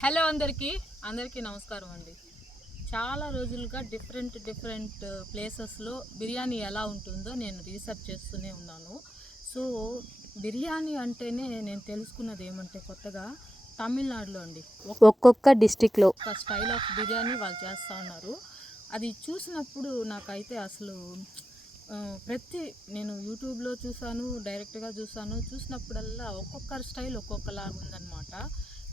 Hello అందరికీ అందరికీ నమస్కారం అండి. చాలా రోజులుగా డిఫరెంట్ డిఫరెంట్ ప్లేసెస్లో బిర్యానీ ఎలా ఉంటుందో నేను రీసెర్చ్ చేస్తూనే ఉన్నాను. సో బిర్యానీ అంటేనే నేను తెలుసుకున్నది ఏమంటే కొత్తగా తమిళనాడులో అండి. ఒక్కొక్క డిస్టిక్లో. ఒక స్టైల్ ఆఫ్ బిర్యానీ వాళ్ళు చేస్తూ ఉన్నారు. అది చూసినప్పుడు నాకైతే అసలు ప్రతి నేను యూట్యూబ్లో చూసాను డైరెక్ట్గా చూసాను చూసినప్పుడల్లా ఒక్కొక్కరి స్టైల్ ఒక్కొక్కలాగా ఉందన్నమాట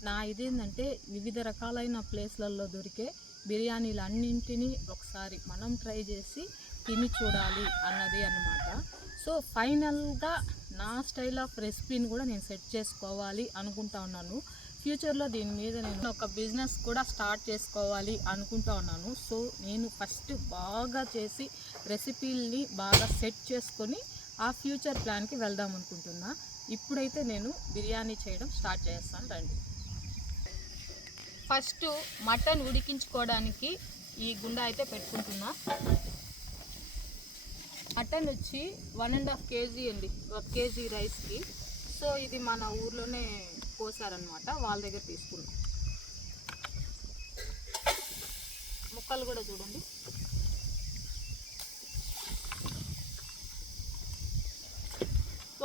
నా ఇదేంటంటే వివిధ రకాలైన ప్లేస్లలో దొరికే బిర్యానీలు అన్నింటినీ ఒకసారి మనం ట్రై చేసి తిని చూడాలి అన్నది అన్నమాట. సో ఫైనల్గా నా స్టైల్ ఆఫ్ రెసిపీని కూడా నేను సెట్ చేసుకోవాలి అనుకుంటా ఉన్నాను. ఫ్యూచర్లో దీని మీద నేను ఒక బిజినెస్ కూడా స్టార్ట్ చేసుకోవాలి అనుకుంటా ఉన్నాను. సో నేను ఫస్ట్ బాగా చేసి రెసిపీల్ని బాగా సెట్ చేసుకొని ఆ ఫ్యూచర్ ప్లాన్కి వెళ్దాం అనుకుంటున్నా. ఇప్పుడైతే నేను బిర్యానీ చేయడం స్టార్ట్ చేస్తాను. రండి. ఫస్ట్ మటన్ ఉడికించుకోవడానికి ఈ గుండె అయితే పెట్టుకుంటున్నా. మటన్ వచ్చి వన్ అండ్ హాఫ్ కేజీ అండి ఒక కేజీ రైస్కి. సో ఇది మన ఊర్లోనే కోసారనమాట వాళ్ళ దగ్గర తీసుకున్నాం. ముక్కలు కూడా చూడండి.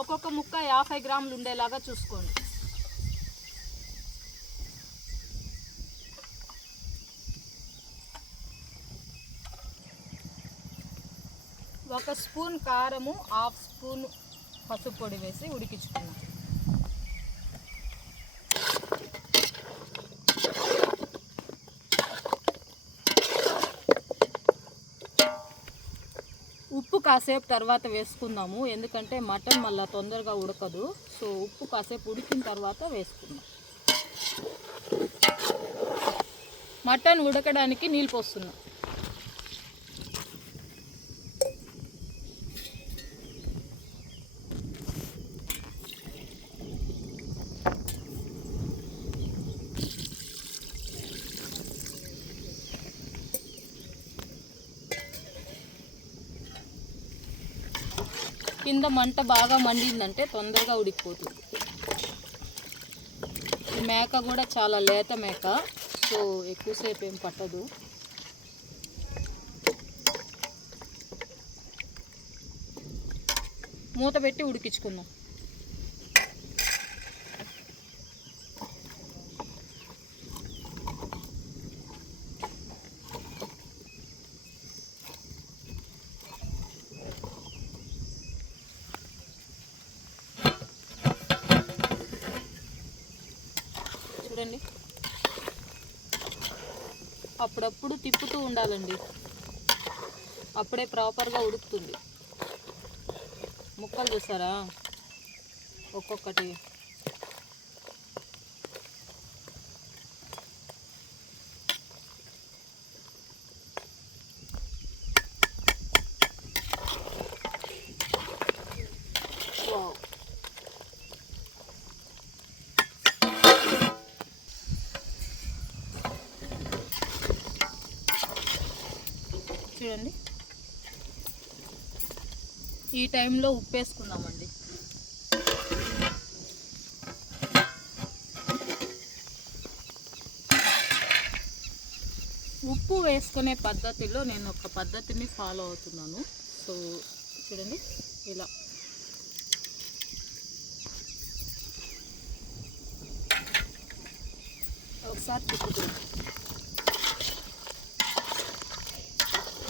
ఒక్కొక్క ముక్క యాభై గ్రాములు ఉండేలాగా చూసుకోండి. ఒక స్పూన్ కారము హాఫ్ స్పూన్ పసుపు పొడి వేసి ఉడికించుకున్నాం ఉప్పు కాసేపు తర్వాత వేసుకుందాము. ఎందుకంటే మటన్ మళ్ళీ తొందరగా ఉడకదు. సో ఉప్పు కాసేపు ఉడికిన తర్వాత వేసుకుందాం. మటన్ ఉడకడానికి నీళ్ళు పోస్తున్నాం. కింద మంట బాగా మండిందంటే తొందరగా ఉడికిపోతుంది. ఈ మేక కూడా చాలా లేత మేక సో ఎక్కువసేపు ఏం పట్టదు. మూత పెట్టి ఉడికించుకుందాం. చూడండి. అప్పుడప్పుడు తిప్పుతూ ఉండాలండి. అప్పుడే ప్రాపర్గా ఉడుకుతుంది. ముక్కలు చూసారా? ఒక్కొక్కటి వావ్. చూడండి ఈ టైంలో ఉప్పు వేసుకుందామండి ఉప్పు వేసుకునే పద్ధతిలో నేను ఒక పద్ధతిని ఫాలో అవుతున్నాను. సో చూడండి ఇలా. ఒకసారి తిప్పుతున్నాం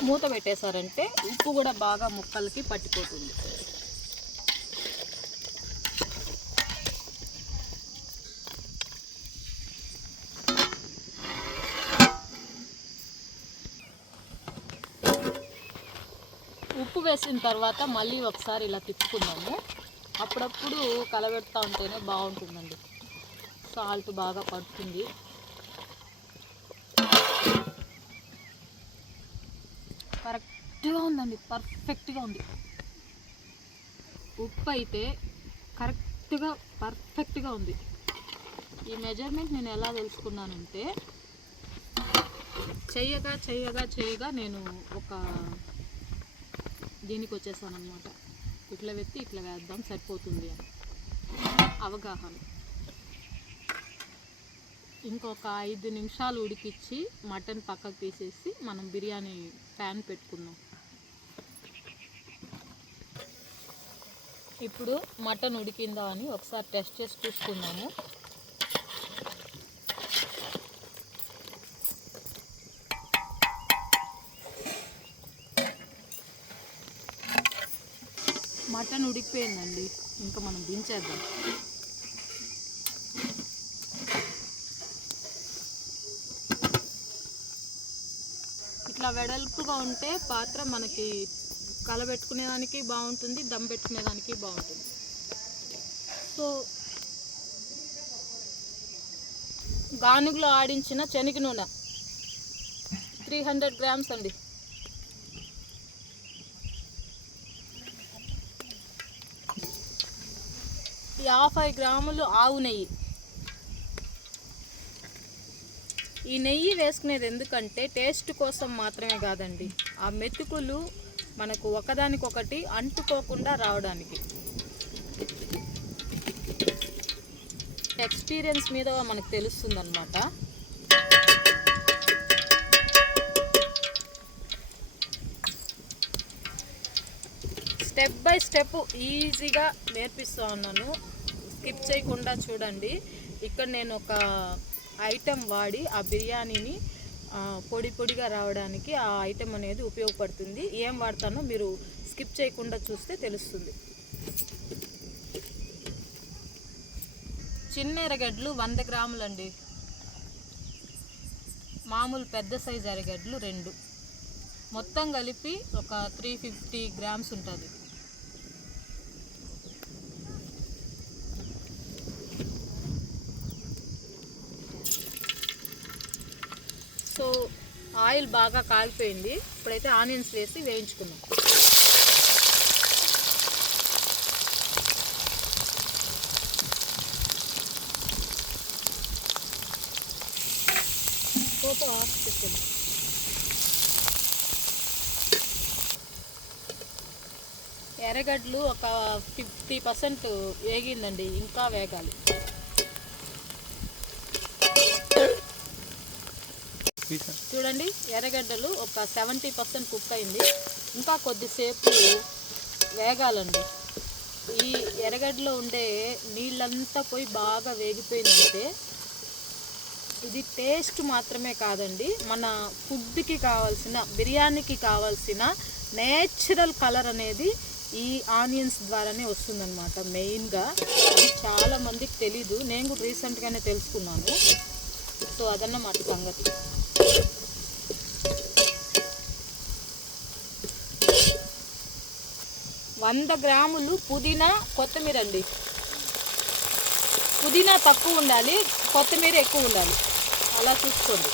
మూత పెట్టేశారంటే ఉప్పు కూడా బాగా ముక్కలకి పట్టిపోతుంది. ఉప్పు వేసిన తర్వాత మళ్ళీ ఒకసారి ఇలా తిప్పుకుందాము. అప్పుడప్పుడు కలబెడతా ఉంటేనే బాగుంటుందండి. సాల్ట్ బాగా పడుతుంది. కరెక్ట్గా ఉందండి పర్ఫెక్ట్గా ఉంది. ఉప్పు అయితే కరెక్ట్గా పర్ఫెక్ట్గా ఉంది. ఈ మెజర్మెంట్ నేను ఎలా తెలుసుకున్నానంటే చెయ్యగా చెయ్యగా చేయగా నేను ఒక దీనికి వచ్చేసాను అనమాట ఇట్లా వెత్తి ఇట్లా వేద్దాం సరిపోతుంది అని. అవగాహన. ఇంకొక ఐదు నిమిషాలు ఉడికిచ్చి మటన్ పక్కకు తీసేసి మనం బిర్యానీ ప్యాన్ పెట్టుకుందాం. ఇప్పుడు మటన్ ఉడికిందా అని ఒకసారి టెస్ట్ చేసి చూసుకుందాము. మటన్ ఉడికిపోయిందండి. ఇంకా మనం దించేద్దాం. వెడల్పుగా ఉంటే పాత్ర మనకి కలబెట్టుకునేదానికి బాగుంటుంది దమ్ పెట్టుకునేదానికి బాగుంటుంది. సో గానుగులో ఆడించిన శనగ నూనె. త్రీ హండ్రెడ్ గ్రామ్స్ అండి. యాభై గ్రాములు ఆవు నెయ్యి. ఈ నెయ్యి వేసుకునేది ఎందుకంటే టేస్ట్ కోసం మాత్రమే కాదండి. ఆ మెతుకులు మనకు ఒకదానికొకటి అంటుకోకుండా రావడానికి. ఎక్స్పీరియన్స్ మీద మనకు తెలుస్తుందన్నమాట. స్టెప్ బై స్టెప్ ఈజీగా నేర్పిస్తూ ఉన్నాను. స్కిప్ చేయకుండా చూడండి. ఇక్కడ నేను ఒక ఐటెం వాడి ఆ బిర్యానీని పొడి పొడిగా రావడానికి ఆ ఐటెం అనేది ఉపయోగపడుతుంది. ఏం వాడతానో మీరు స్కిప్ చేయకుండా చూస్తే తెలుస్తుంది. చిన్న ఎరగడ్లు వంద గ్రాములండి. మామూలు పెద్ద సైజు ఎరగడ్లు రెండు. మొత్తం కలిపి ఒక త్రీ ఫిఫ్టీ గ్రామ్స్ ఉంటుంది సో ఆయిల్ బాగా కాలిపోయింది. ఇప్పుడైతే ఆనియన్స్ వేసి వేయించుకున్నాం పోపు ఆఫ్ చేసుకుందాం ఎర్రగడ్డలు ఒక ఫిఫ్టీ పర్సెంట్ వేగిందండి ఇంకా వేగాలి. చూడండి ఎర్రగడ్డలు ఒక సెవెంటీ పర్సెంట్ కుక్ అయింది. ఇంకా కొద్దిసేపు వేగాలండి. ఈ ఎర్రగడ్డలో ఉండే నీళ్ళంతా పోయి బాగా వేగిపోయిందంటే ఇది టేస్ట్ మాత్రమే కాదండి. మన ఫుడ్కి కావాల్సిన బిర్యానీకి కావాల్సిన నేచురల్ కలర్ అనేది ఈ ఆనియన్స్ ద్వారానే వస్తుందన్నమాట. మెయిన్గా అది చాలా మందికి తెలీదు. నేను కూడా రీసెంట్గానే తెలుసుకున్నాను. సో అదన్నమాట సంగతి. వంద గ్రాములు పుదీనా కొత్తిమీర అండి. పుదీనా తక్కువ ఉండాలి కొత్తిమీర ఎక్కువ ఉండాలి. అలా చూసుకోండి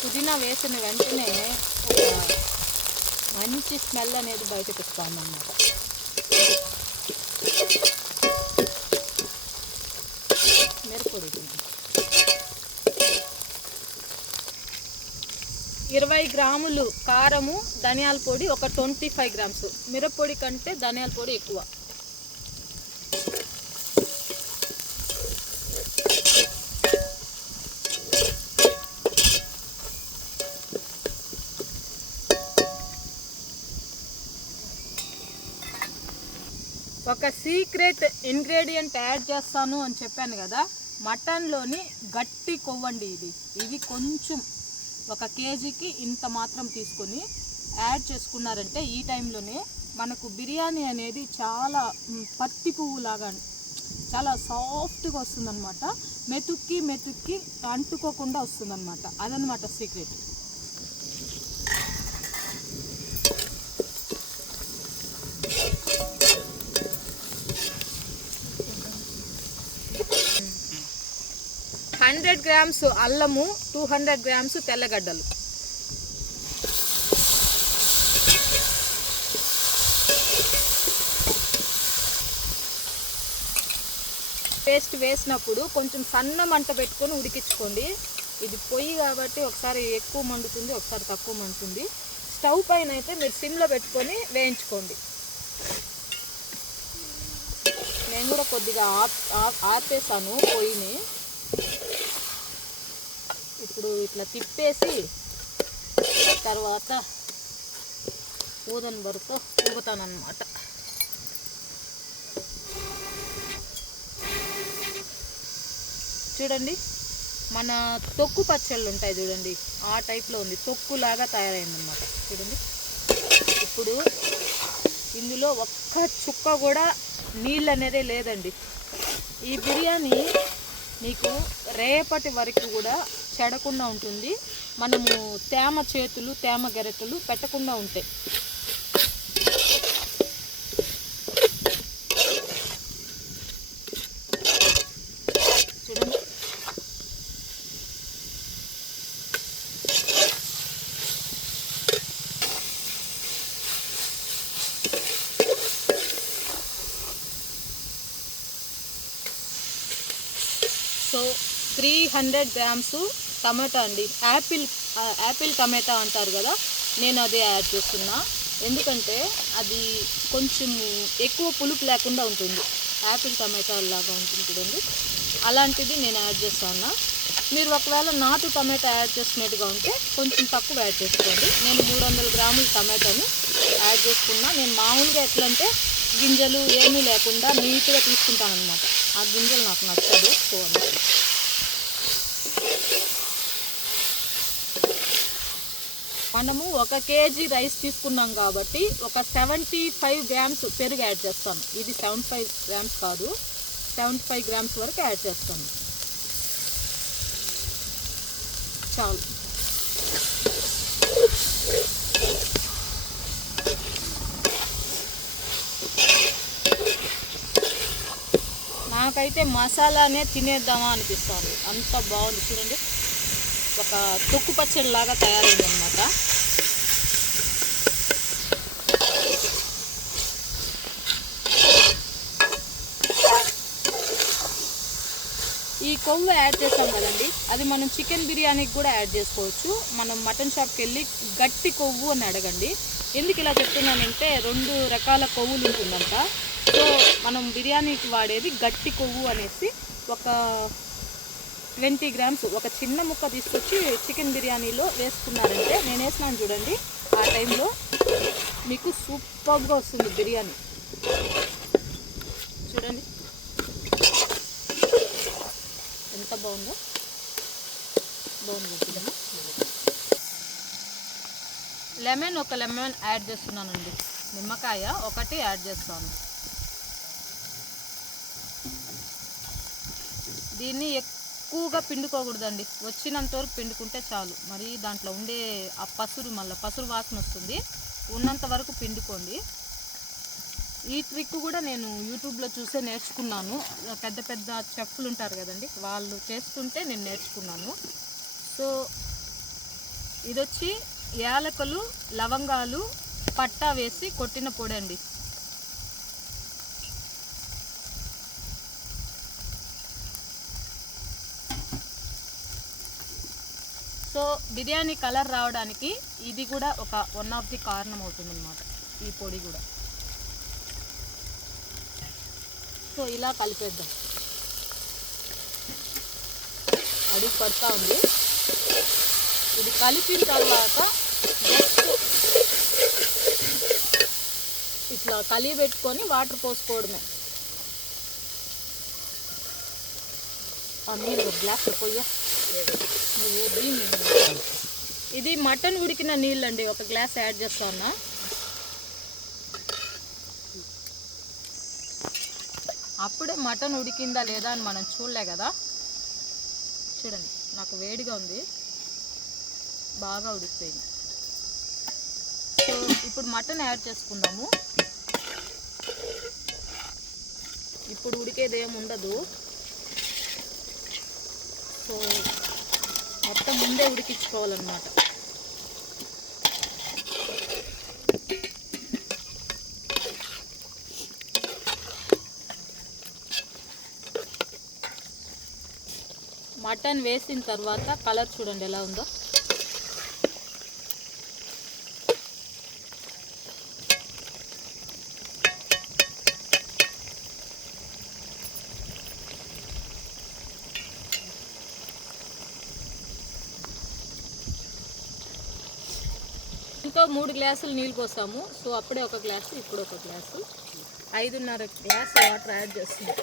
పుదీనా వేసిన వెంటనే ఒక మంచి స్మెల్ అనేది బయటకు వస్తుంది అన్నమాట మిరపొడి ఇరవై గ్రాములు కారము ధనియాల పొడి ఒక ట్వంటీ ఫైవ్ గ్రామ్స్. మిరపొడి కంటే ధనియాల పొడి ఎక్కువ. ఒక సీక్రెట్ ఇంగ్రీడియంట్ యాడ్ చేస్తాను అని చెప్పాను కదా మటన్లోని గట్టి కొవ్వండి ఇది. ఇది కొంచెం ఒక కేజీకి ఇంత మాత్రం తీసుకొని యాడ్ చేసుకున్నారంటే ఈ టైంలోనే మనకు బిర్యానీ అనేది చాలా పత్తి పువ్వు లాగా చాలా సాఫ్ట్గా వస్తుందన్నమాట. మెతుక్కి మెతుక్కి అంటుకోకుండా వస్తుందన్నమాట. అదనమాట సీక్రెట్. హండ్రెడ్ గ్రామ్స్ అల్లము టూ హండ్రెడ్ గ్రామ్స్ తెల్లగడ్డలు. పేస్ట్ వేసినప్పుడు కొంచెం సన్న మంట పెట్టుకొని ఉడికించుకోండి. ఇది పొయ్యి కాబట్టి ఒకసారి ఎక్కువ మండుతుంది ఒకసారి తక్కువ మండుతుంది. స్టవ్ పైన అయితే మీరు సిమ్లో పెట్టుకొని వేయించుకోండి. నేను కూడా కొద్దిగా ఆప్ ఆపేసాను పొయ్యిని. ఇప్పుడు ఇట్లా తిప్పేసి తర్వాత ఊదన్ బరుతో ఊగుతానమాట చూడండి మన తొక్కు పచ్చళ్ళు ఉంటాయి చూడండి ఆ టైప్లో ఉంది. తొక్కులాగా తయారైందన్నమాట. చూడండి. ఇప్పుడు ఇందులో ఒక్క చుక్క కూడా నీళ్ళు అనేదే లేదండి. ఈ బిర్యానీ మీకు రేపటి వరకు కూడా చెడకుండా ఉంటుంది. మనము తేమ చేతులు తేమ గెరటలు పెట్టకుండా ఉంటాయి చూడండి. సో త్రీ హండ్రెడ్ గ్రామ్స్ టమాటా అండి. యాపిల్ యాపిల్ టమాటా అంటారు కదా నేను అదే యాడ్ చేస్తున్నా. ఎందుకంటే అది కొంచెం ఎక్కువ పులుపు లేకుండా ఉంటుంది. యాపిల్ టమాటా లాగా ఉంటుంది చూడండి. అలాంటిది నేను యాడ్ చేస్తాను మీరు ఒకవేళ నాటు టమాటా యాడ్ చేసినట్టుగా ఉంటే కొంచెం తక్కువ యాడ్ చేసుకోండి. నేను మూడు వందల గ్రాముల టమాటాని యాడ్ చేసుకున్నా. నేను మామూలుగా ఎట్లంటే గింజలు ఏమీ లేకుండా నీట్గా తీసుకుంటాను అనమాట ఆ గింజలు నాకు నచ్చదు. సో మనము ఒక కేజీ రైస్ తీసుకున్నాం కాబట్టి ఒక సెవెంటీ ఫైవ్ గ్రామ్స్ పెరుగు యాడ్ చేస్తాను ఇది సెవెంటీ ఫైవ్ గ్రామ్స్ కాదు. సెవెంటీ ఫైవ్ గ్రామ్స్ వరకు యాడ్ చేస్తాను చాలు. నాకైతే మసాలానే తినేద్దామా అనిపిస్తుంది. అంత బాగుంది. చూడండి. ఒక తొక్కు పచ్చడి లాగా తయారైంది అనమాట ఈ కొవ్వు యాడ్ చేస్తాం కదండి అది మనం చికెన్ బిర్యానీకి కూడా యాడ్ చేసుకోవచ్చు. మనం మటన్ షాప్కి వెళ్ళి గట్టి కొవ్వు అని అడగండి. ఎందుకు ఇలా చెప్తున్నానంటే రెండు రకాల కొవ్వులు ఉంటుందంట. సో మనం బిర్యానీకి వాడేది గట్టి కొవ్వు అనేసి ఒక ట్వంటీ గ్రామ్స్ ఒక చిన్న ముక్క తీసుకొచ్చి చికెన్ బిర్యానీలో వేసుకున్నారంటే నేను వేసినాను చూడండి. ఆ టైంలో మీకు సూపర్గా వస్తుంది బిర్యానీ. చూడండి. ఎంత బాగుందో. బాగుంది లెమన్ ఒక లెమన్ యాడ్ చేస్తున్నానండి. నిమ్మకాయ ఒకటి యాడ్ చేస్తాను. దీన్ని ఎక్కువగా పిండుకోకూడదండి. వచ్చినంత వరకు పిండుకుంటే చాలు. మరి దాంట్లో ఉండే ఆ పసురు మళ్ళీ పసురు వాసన వస్తుంది. ఉన్నంత వరకు పిండుకోండి. ఈ ట్రిక్ కూడా నేను యూట్యూబ్లో చూసే నేర్చుకున్నాను. పెద్ద పెద్ద చెఫ్లు ఉంటారు కదండి వాళ్ళు చేస్తుంటే నేను నేర్చుకున్నాను. సో ఇది వచ్చి యాలకులు లవంగాలు పట్టా వేసి కొట్టిన పొడి అండి సో బిర్యానీ కలర్ రావడానికి ఇది కూడా ఒక వన్ ఆఫ్ ది కారణం అవుతుందన్నమాట. ఈ పొడి కూడా. సో ఇలా కలిపేద్దాం. అడుగు పడుతూ ఉంది. ఇది కలిపిన తర్వాత జస్ట్ ఇట్లా కలిగి పెట్టుకొని వాటర్ పోసుకోవడమే. ఆ నీళ్ళు గ్లాస్ పోయ్యా. ఇది మటన్ ఉడికిన నీళ్ళండి ఒక గ్లాస్ యాడ్ చేస్తా ఉన్నా. అప్పుడే మటన్ ఉడికిందా లేదా అని మనం చూడలే కదా. చూడండి నాకు వేడిగా ఉంది. బాగా ఉడికిపోయింది. సో ఇప్పుడు మటన్ యాడ్ చేసుకుందాము. ఇప్పుడు ఉడికేది ఏమి ఉండదు. సో మొత్తం ముందే ఉడికించుకోవాలన్నమాట. మటన్ వేసిన తర్వాత కలర్ చూడండి ఎలా ఉందో ఇంకో మూడు గ్లాసులు నీళ్ళు పోసాము. సో అప్పుడే ఒక గ్లాసు ఇప్పుడు ఒక గ్లాసు. ఐదున్నర గ్లాస్ వాటర్ యాడ్ చేస్తున్నాం.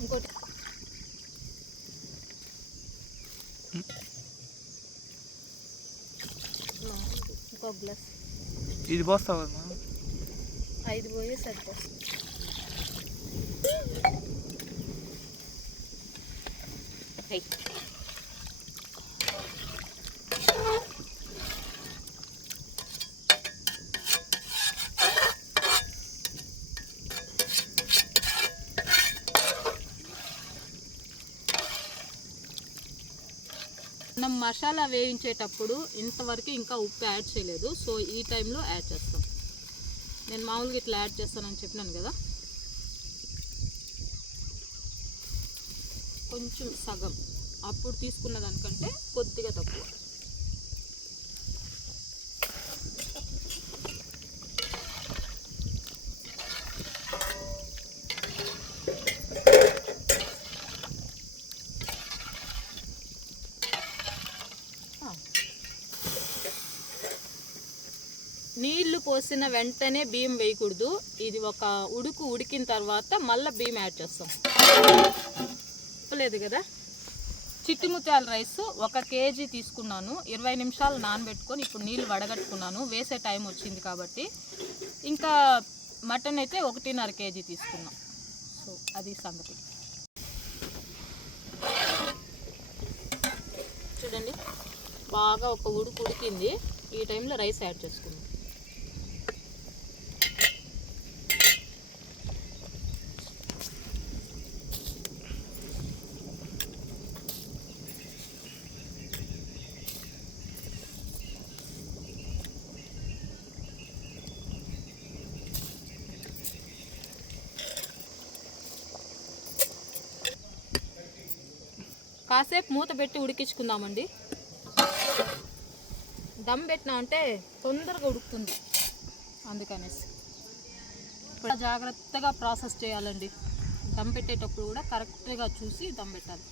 ఇంకోటి. ఇంకో గ్లాస్. ఇది పోస్తావు ఐదు పోయి సరిపోతుంది. హై. మనం మసాలా వేయించేటప్పుడు ఇంతవరకు ఇంకా ఉప్పు యాడ్ చేయలేదు. సో ఈ టైంలో యాడ్ చేస్తాం. నేను మామూలుగా ఇట్లా యాడ్ చేస్తానని చెప్పినాను కదా. కొంచెం సగం. అప్పుడు తీసుకున్న దానికంటే కొద్దిగా తక్కువ ఆ. నీళ్ళు పోసిన వెంటనే బియ్యం వేయకూడదు. ఇది ఒక ఉడుకు ఉడికిన తర్వాత మళ్ళీ బియ్యం యాడ్ చేస్తాం. లేదు కదా? చిట్టి ముత్యాల రైస్ ఒక కేజీ తీసుకున్నాను. ఇరవై నిమిషాలు నానబెట్టుకొని ఇప్పుడు నీళ్ళు వడగట్టుకున్నాను. వేసే టైం వచ్చింది కాబట్టి. ఇంకా మటన్ అయితే ఒకటిన్నర కేజీ తీసుకున్నాం. సో అది సంగతి. చూడండి. బాగా ఒక ఉడుకు ఉడికింది. ఈ టైంలో రైస్ యాడ్ చేసుకున్నాం కాసేపు మూత పెట్టి ఉడికించుకుందామండి. దమ్ పెట్టినామంటే తొందరగా ఉడుకుతుంది. అందుకనేసి. ఇప్పుడు జాగ్రత్తగా ప్రాసెస్ చేయాలండి. దమ్ పెట్టేటప్పుడు కూడా కరెక్ట్గా చూసి దమ్ పెట్టాలి.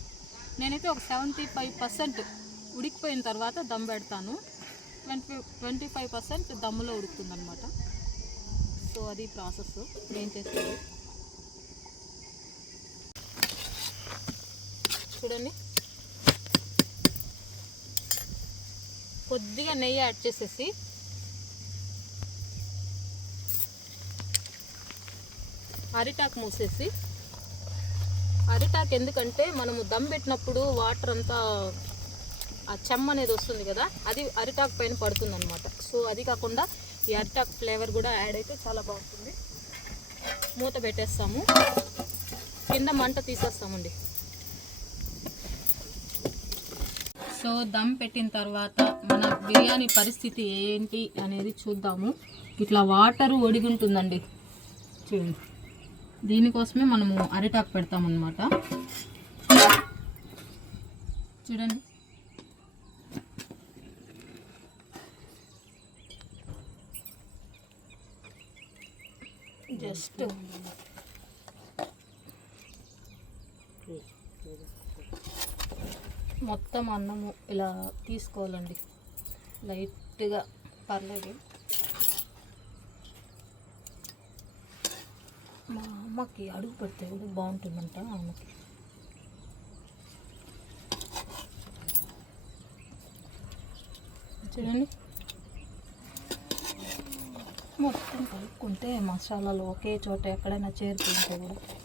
నేనైతే ఒక సెవెంటీ ఫైవ్ పర్సెంట్ ఉడికిపోయిన తర్వాత దమ్ పెడతాను. ట్వంటీ ట్వంటీ ఫైవ్ పర్సెంట్ దమ్ములో ఉడుకుతుంది అనమాట సో అది ప్రాసెస్. నేను చేస్తాను? చూడండి. కొద్దిగా నెయ్యి యాడ్ చేసేసి అరిటాకు మూసేసి అరిటాకు ఎందుకంటే మనము దమ్ పెట్టినప్పుడు వాటర్ అంతా ఆ చెమ్మ అనేది వస్తుంది కదా అది అరిటాకు పైన పడుతుంది అనమాట సో అది కాకుండా ఈ అరిటాకు ఫ్లేవర్ కూడా యాడ్ అయితే చాలా బాగుంటుంది. మూత పెట్టేస్తాము. కింద మంట తీసేస్తామండి. సో దమ్ పెట్టిన తర్వాత మన బిర్యానీ పరిస్థితి ఏంటి అనేది చూద్దాము. ఇట్లా వాటర్ ఒడిగుంటుందండి. చూడండి దీనికోసమే మనము అరిటాకు పెడతామన్నమాట. చూడండి. జస్ట్ మొత్తం అన్నము ఇలా తీసుకోవాలండి. లైట్గా పర్లేదు. మా అమ్మకి అడుగు పెడితే కూడా బాగుంటుందంట ఆమెకి. చూడండి. మొత్తం కలుపుకుంటే మసాలాలు ఒకే చోట ఎక్కడైనా చేరుకుంటే కూడా.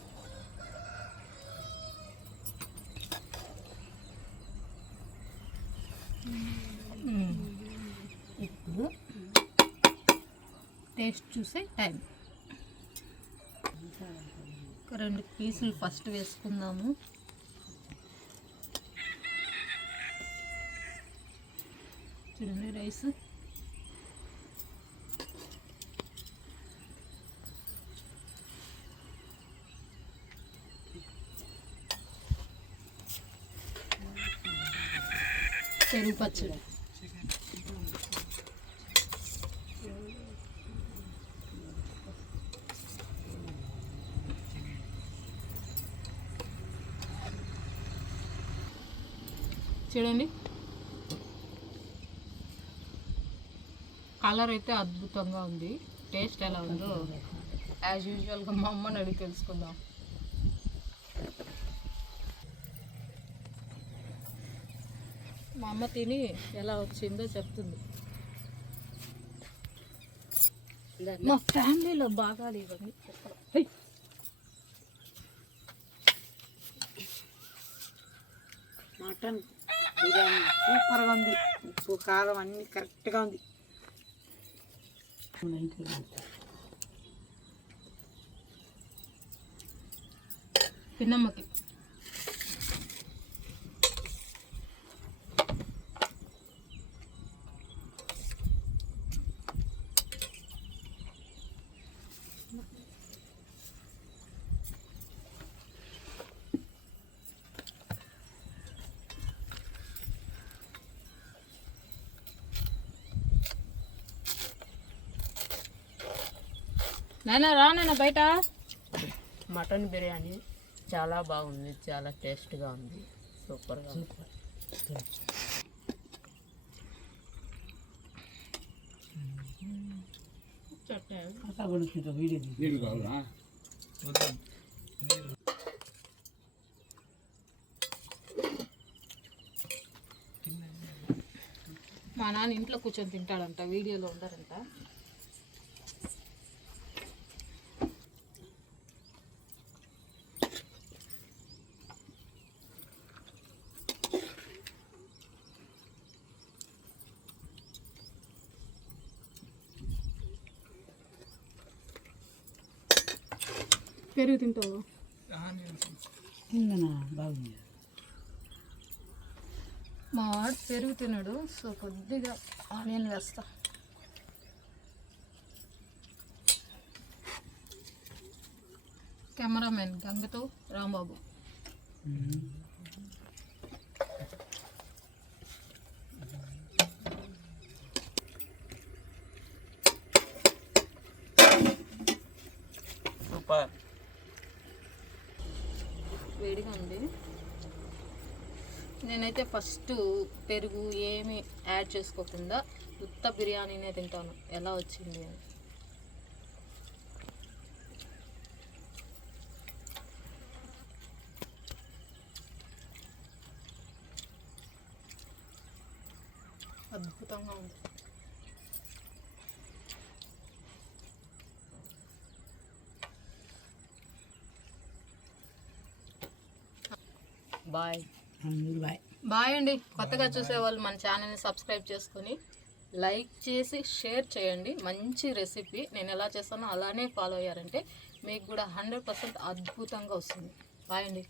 నెక్స్ట్ చూసే టైం. రెండు పీసులు ఫస్ట్ వేసుకుందాము. చూడండి రైస్. పెరుగు పచ్చడి. చూడండి కలర్ అయితే అద్భుతంగా ఉంది. టేస్ట్ ఎలా ఉందో. యాజ్ యూజువల్గా మా అమ్మని అడిగి తెలుసుకుందాం. మా అమ్మ తిని ఎలా వచ్చిందో చెప్తుంది. మా ఫ్యామిలీలో బాగా ఇవన్నీ హై! మటన్ బిర్యానీ సూపర్గా ఉంది. ఉప్పు కారం అన్నీ కరెక్ట్గా ఉంది. పిన్నమ్మకి నాయనా రా నాన్న బయట. మటన్ బిర్యానీ చాలా బాగుంది చాలా టేస్ట్గా ఉంది. సూపర్గా మా నాన్న ఇంట్లో కూర్చొని తింటాడంట వీడియోలో ఉండరంట. పెరుగు తింటావు? బాగుంది? మా వాడు పెరుగు తినడు సో కొద్దిగా ఆనియన్ వేస్తా. కెమెరామెన్ గంగతో రాంబాబు సూపర్ వేడిగా ఉంది నేనైతే ఫస్ట్ పెరుగు ఏమి యాడ్ చేసుకోకుండా ఉత్త బిర్యానీనే తింటాను. ఎలా వచ్చింది అని. అద్భుతంగా ఉంది. బాయ్. బాయ్ బాయ్ అండి. కొత్తగా చూసే వాళ్ళు మన ఛానల్ని సబ్స్క్రైబ్ చేసుకొని లైక్ చేసి షేర్ చేయండి. మంచి రెసిపీ నేను ఎలా చేస్తానో అలానే ఫాలో అయ్యారంటే మీకు కూడా హండ్రెడ్ పర్సెంట్ అద్భుతంగా వస్తుంది. బాయ్ అండి.